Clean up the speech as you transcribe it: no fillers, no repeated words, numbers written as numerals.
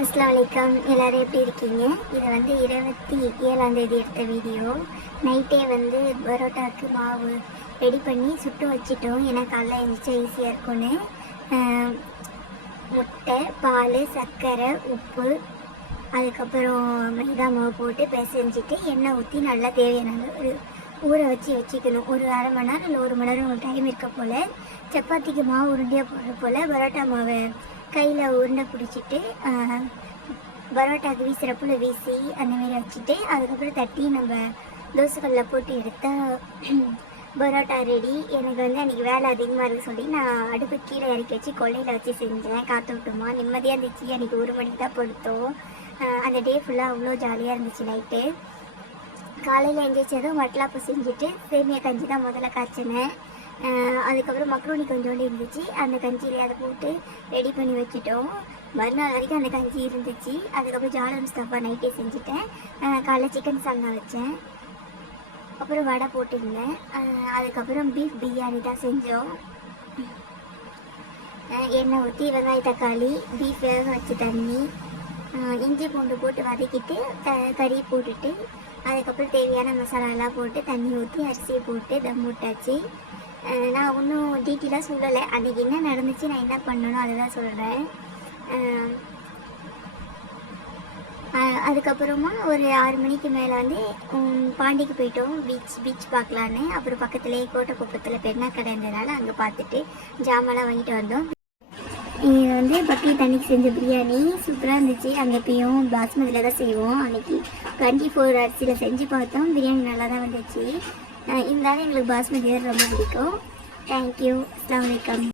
அஸ்ஸலாமு அலைக்கும். எல்லோரும் எப்படி இருக்கீங்க? இதை 27ஆம் தேதி எடுத்த வீடியோ. நைட்டே பரோட்டாவுக்கு மாவு ரெடி பண்ணி சுட்டு வச்சிட்டோம். ஏன்னா காலைல எழுந்திரிச்சா ஈஸியாக இருக்கும்னு. முட்டை, பால், சர்க்கரை, உப்பு, அதுக்கப்புறம் மைதா மாவு போட்டு பிசைஞ்சிட்டு எண்ணெய் ஊற்றி நல்லா தேவையான ஒரு ஊற வச்சுக்கணும். ஒரு அரை மணி நேரம் இல்லை 1 மணி நேரம் உங்களுக்கு டைம் இருக்க போல். சப்பாத்திக்கு மாவு உருண்டையாக போடுற போல் பரோட்டா மாவை கையில் உருண்டை பிடிச்சிட்டு பரோட்டாவுக்கு வீசுகிறப்புல வீசி அந்தமாரி வச்சுட்டு அதுக்கப்புறம் தட்டி நம்ம தோசைக்கல்லில் போட்டு எடுத்தால் பரோட்டா ரெடி. எனக்கு அன்றைக்கி வேலை அதிகமாக இருக்குது சொல்லி நான் அடுப்பு கீழே இறக்கி வச்சு கொல்லையில் வச்சு செஞ்சேன். காற்று விட்டுமா நிம்மதியாக இருந்துச்சு. அன்றைக்கி 1 மணிக்கு தான் படுத்தோம். அந்த டே ஃபுல்லாக அவ்வளோ ஜாலியாக இருந்துச்சு. நைட்டு காலையில் எழுந்திரிச்சதும் வட்டலாப்பு செஞ்சுட்டு சேமியா கஞ்சி தான் முதல்ல காய்ச்சினேன். அதுக்கப்புறம் மக்ரோனி கொஞ்சோண்டு இருந்துச்சு. அந்த கஞ்சியிலே அதை போட்டு ரெடி பண்ணி வச்சுட்டோம். மறுநாள் வரைக்கும் அந்த கஞ்சி இருந்துச்சு. அதுக்கப்புறம் ஜாலன் ஸ்டஃபாக நைட்டே செஞ்சுட்டேன். காலைல சிக்கன் சால்னா வச்சேன். அப்புறம் வடை போட்டிருந்தேன். அதுக்கப்புறம் பீஃப் பிரியாணி தான் செஞ்சோம். எண்ணெய் ஊற்றி வெங்காய தக்காளி, பீஃப் வேக வச்சு தண்ணி, இஞ்சி பூண்டு போட்டு வதக்கிட்டு கறி போட்டுட்டு அதுக்கப்புறம் தேவையான மசாலாலாம் போட்டு தண்ணி ஊற்றி அரிசியை போட்டு தம் விட்டாச்சு. நான் ஒன்றும் டீட்டெயிலாக சொல்லலை. அன்றைக்கி என்ன நடந்துச்சு, நான் என்ன பண்ணணும் அதை தான் சொல்கிறேன். அதுக்கப்புறமா ஒரு 6 மணிக்கு மேலே பாண்டிக்கு போயிட்டோம். பீச் பார்க்கலான்னு. அப்புறம் பக்கத்துலேயே கோட்டைக்குப்பத்தில் பெண்ணா கடை இருந்ததுனால அங்கே பார்த்துட்டு ஜாமெல்லாம் வாங்கிட்டு வந்தோம். இது பக்ரீத் அன்னைக்கு செஞ்ச பிரியாணி சூப்பராக இருந்துச்சு. அங்கே எப்பயும் பாஸ்மதியில் தான் செய்வோம். அன்றைக்கி 24 அரிசியில் செஞ்சு பார்த்தோம். பிரியாணி நல்லா தான் வந்துச்சு. இருந்தாலும் எங்களுக்கு பாஸ்மதி ரொம்ப பிடிக்கும். தேங்க்யூ. அஸ்ஸலாமு அலைக்கும்.